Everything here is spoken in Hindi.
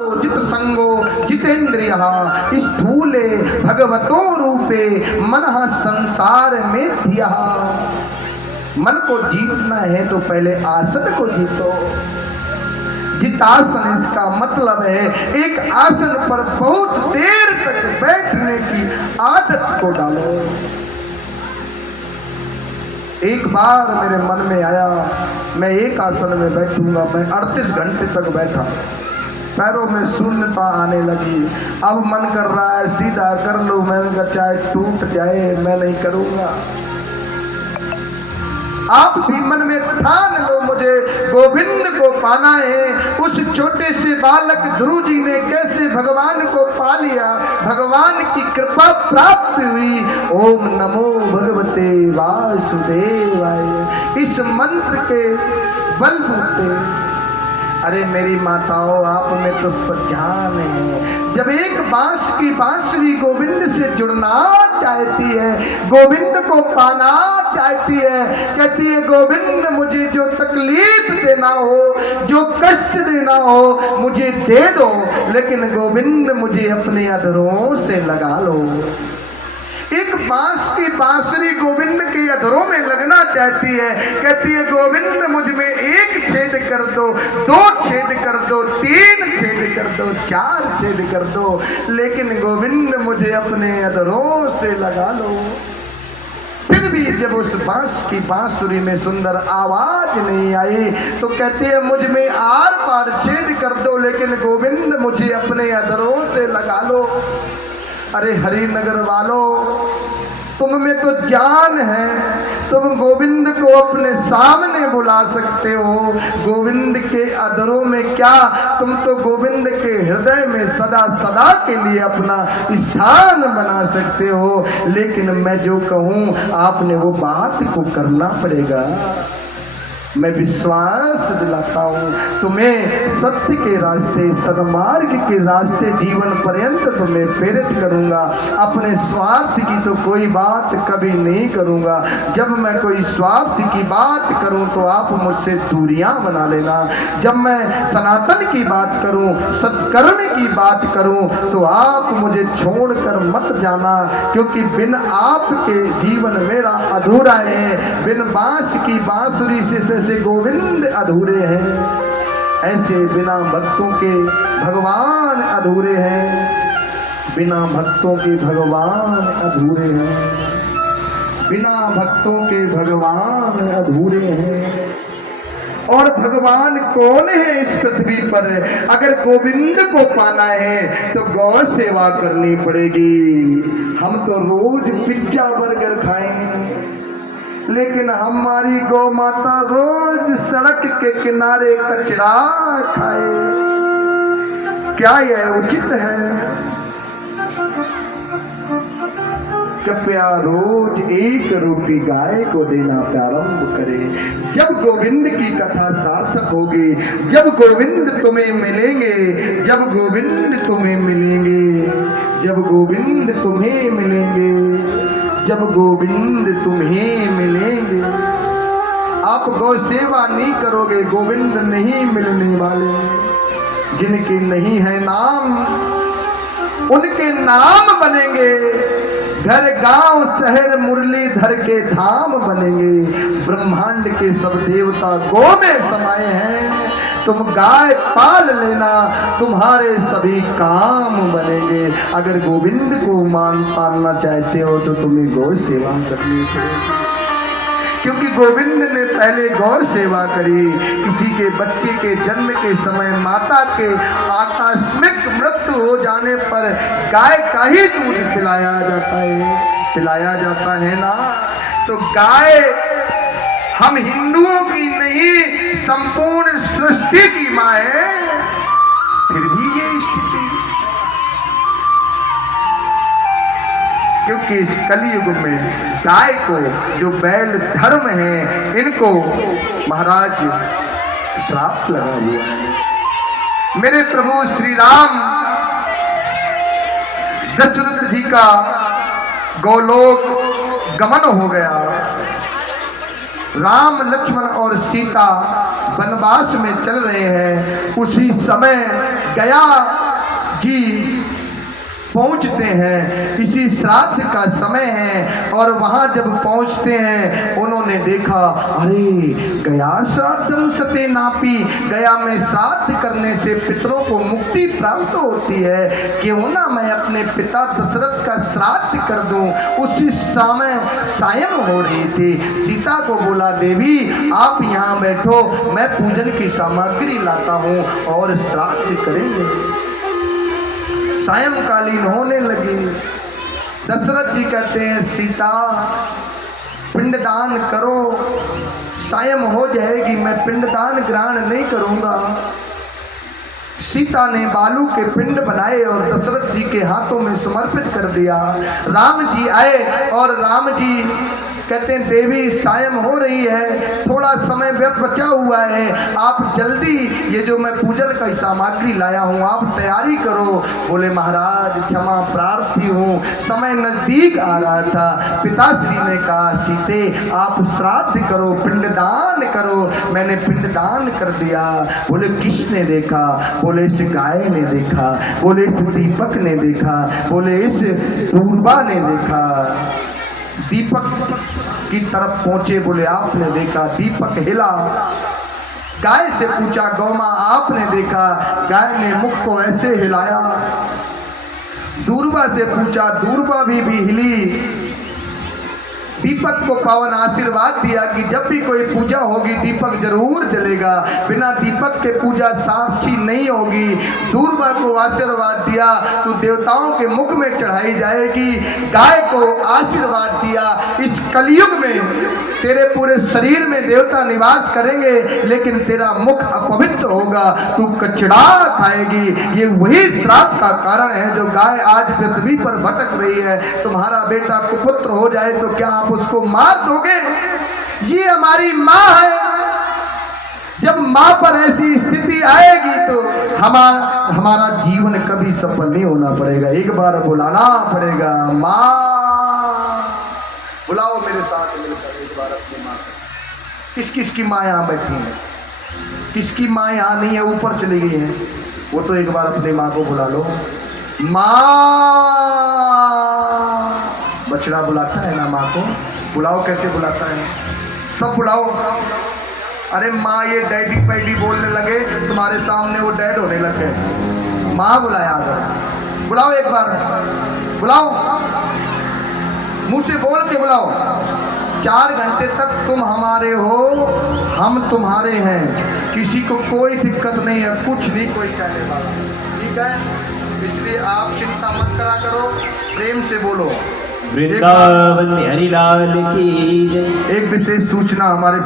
जित संगो जितेंद्रिय स्थूले भगवतो रूपे मन संसार में दिया। मन को जीतना है तो पहले आसन को जीतो। जितासन इसका मतलब है एक आसन पर बहुत देर तक बैठने की आदत को डालो। एक बार मेरे मन में आया मैं एक आसन में बैठूंगा। मैं 38 घंटे तक बैठा, पैरों में शून्यता आने लगी। अब मन कर रहा है सीधा कर लो, मैंने कहा चाहे टूट जाए मैं नहीं करूंगा। आप भी मन में ठान लो मुझे गोविंद को पाना है। उस छोटे से बालक ध्रुव जी ने कैसे भगवान को पा लिया, भगवान की कृपा प्राप्त हुई। ओम नमो भगवते वासुदेवाय, इस मंत्र के बलबूते। अरे मेरी माताओं, आप में तो सज्जान है। जब एक बांस की बांसुरी गोविंद से जुड़ना चाहती है, गोविंद को पाना चाहती है, कहती है गोविंद मुझे जो तकलीफ देना हो, जो कष्ट देना हो मुझे दे दो, लेकिन गोविंद मुझे अपने अधरों से लगा लो। एक बांस की बांसुरी गोविंद के अधरों में लगना चाहती है, कहती है गोविंद मुझ में एक छेद कर दो, 2 छेद कर दो, 3 छेद कर दो, 4 छेद कर दो, लेकिन गोविंद मुझे अपने अधरों से लगा लो। फिर भी जब उस बांस की बांसुरी में सुंदर आवाज नहीं आई तो कहती है मुझ में आर पार छेद कर दो, लेकिन गोविंद मुझे अपने अधरों से लगा लो। अरे हरिनगर वालों, तुम में तो जान है, तुम गोविंद को अपने सामने बुला सकते हो। गोविंद के अधरों में क्या, तुम तो गोविंद के हृदय में सदा सदा के लिए अपना स्थान बना सकते हो। लेकिन मैं जो कहूँ आपने वो बात को करना पड़ेगा। मैं विश्वास दिलाता हूँ तुम्हें सत्य के रास्ते, सन्मार्ग के रास्ते जीवन पर्यंत तुम्हें प्रेरित करूँगा। अपने स्वार्थ की तो कोई बात कभी नहीं करूँगा। जब मैं कोई स्वार्थ की बात करूँ तो आप मुझसे दूरियां बना लेना। जब मैं सनातन की बात करूँ, सत्कर्म की बात करूँ तो आप मुझे छोड़कर मत जाना, क्योंकि बिन आपके जीवन मेरा अधूरा है। बिन बांस की बांसुरी से गोविंद अधूरे हैं, ऐसे बिना भक्तों के भगवान अधूरे हैं। बिना भक्तों के भगवान अधूरे हैं, बिना भक्तों के भगवान अधूरे हैं। और भगवान कौन है इस पृथ्वी पर? अगर गोविंद को पाना है तो गौ सेवा करनी पड़ेगी। हम तो रोज पिज्जा बर्गर खाएंगे, लेकिन हमारी गौ माता रोज सड़क के किनारे कचरा खाए। क्या यह उचित है? कृपया रोज 1 रोटी गाय को देना प्रारंभ करें। जब गोविंद की कथा सार्थक होगी, जब गोविंद तुम्हें मिलेंगे, जब गोविंद तुम्हें मिलेंगे, जब गोविंद तुम्हें मिलेंगे, जब गोविंद तुम्हें मिलेंगे। आप गौ सेवा नहीं करोगे, गोविंद नहीं मिलने वाले। जिनके नहीं है नाम उनके नाम बनेंगे। घर गांव शहर मुरलीधर के धाम बनेंगे। ब्रह्मांड के सब देवता गौ में समाये हैं। तुम गाय पाल लेना, तुम्हारे सभी काम बनेंगे। अगर गोविंद को पालना चाहते हो तो तुम्हें गौ सेवा करनी पड़ेगी, क्योंकि गोविंद ने पहले गौ सेवा करी। किसी के बच्चे के जन्म के समय माता के आकस्मिक मृत्यु हो जाने पर गाय का ही दूध पिलाया जाता है ना। तो गाय हम हिंदुओं की नहीं, संपूर्ण सृष्टि की माँ है। फिर भी ये स्थिति, क्योंकि इस कलयुग में गाय को, जो बैल धर्म है, इनको महाराज श्राप लगा हुआ है। मेरे प्रभु श्री राम दशरथ जी का गोलोक गमन हो गया। राम लक्ष्मण और सीता वनवास में चल रहे हैं, उसी समय गया जी पहुंचते हैं। इसी श्राद्ध का समय है और वहां जब पहुंचते हैं उन्होंने देखा, अरे गया श्राद्धम सते नापी, गया में श्राद्ध करने से पितरों को मुक्ति प्राप्त होती है, क्यों ना मैं अपने पिता दशरथ का श्राद्ध कर दूं। उसी समय सायं हो रही थी। सीता को बोला, देवी आप यहाँ बैठो, मैं पूजन की सामग्री लाता हूँ और श्राद्ध करेंगे। सायंकालीन होने लगी। दशरथ जी कहते हैं, सीता पिंडदान करो, सायं हो जाएगी, मैं पिंडदान ग्रहण नहीं करूंगा। सीता ने बालू के पिंड बनाए और दशरथ जी के हाथों में समर्पित कर दिया। राम जी आए और राम जी कहते हैं, देवी सायं हो रही है, थोड़ा समय व्यर्थ बचा हुआ है, आप जल्दी ये जो मैं पूजन की सामग्री लाया हूँ आप तैयारी करो। बोले, महाराज क्षमा प्रार्थी हूँ, समय नजदीक आ रहा था। पिताश्री ने कहा, सीते आप श्राद्ध करो, पिंडदान करो। मैंने पिंडदान कर दिया। बोले, किसने देखा? बोले, इस गाय ने देखा। बोले, इस दीपक ने देखा। बोले, इस दूरबा ने देखा। दीपक की तरफ पहुंचे। बोले, आपने देखा? दीपक हिला। गाय से पूछा, गौमा आपने देखा? गाय ने मुख को ऐसे हिलाया। दूरबा से पूछा, दूरबा भी हिली। दीपक को पावन आशीर्वाद दिया कि जब भी कोई पूजा होगी दीपक जरूर जलेगा, बिना दीपक के पूजा साक्षी नहीं होगी। दूरबा को आशीर्वाद दिया तो देवताओं के मुख में चढ़ाई जाएगी। गाय को आशीर्वाद दिया, इस कलयुग में तेरे पूरे शरीर में देवता निवास करेंगे लेकिन तेरा मुख अपवित्र होगा, तू कचड़ा खाएगी। ये वही श्राप का कारण है जो गाय आज पृथ्वी पर भटक रही है। तुम्हारा बेटा कुपुत्र हो जाए तो क्या आप उसको मार दोगे? ये हमारी माँ है। जब माँ पर ऐसी स्थिति आएगी तो हमारा जीवन कभी सफल नहीं होना पड़ेगा। एक बार बुलाना पड़ेगा, माँ बुलाओ मेरे साथ मिलकर एक बार अपनी माँ को। किस किस की माँ यहाँ बैठी है? किसकी माँ यहाँ नहीं है, ऊपर चली गई है? वो तो एक बार अपनी माँ को बुला लो। माँ, बछड़ा बुलाता है ना माँ को, बुलाओ। कैसे बुलाता है? सब बुलाओ। अरे माँ, ये डैडी पैडी बोलने लगे, तुम्हारे सामने वो डैड होने लगे। माँ बुलाया, आकर बुलाओ, एक बार बुलाओ, मुंह से बोल के बुलाओ। 4 घंटे तक तुम हमारे हो, हम तुम्हारे हैं, किसी को कोई दिक्कत नहीं है, कुछ नहीं कोई कहने वाला, ठीक है? इसलिए आप चिंता मत करा करो, प्रेम से बोलो। वृंदावन हरि लाल की जय। एक विशेष सूचना हमारे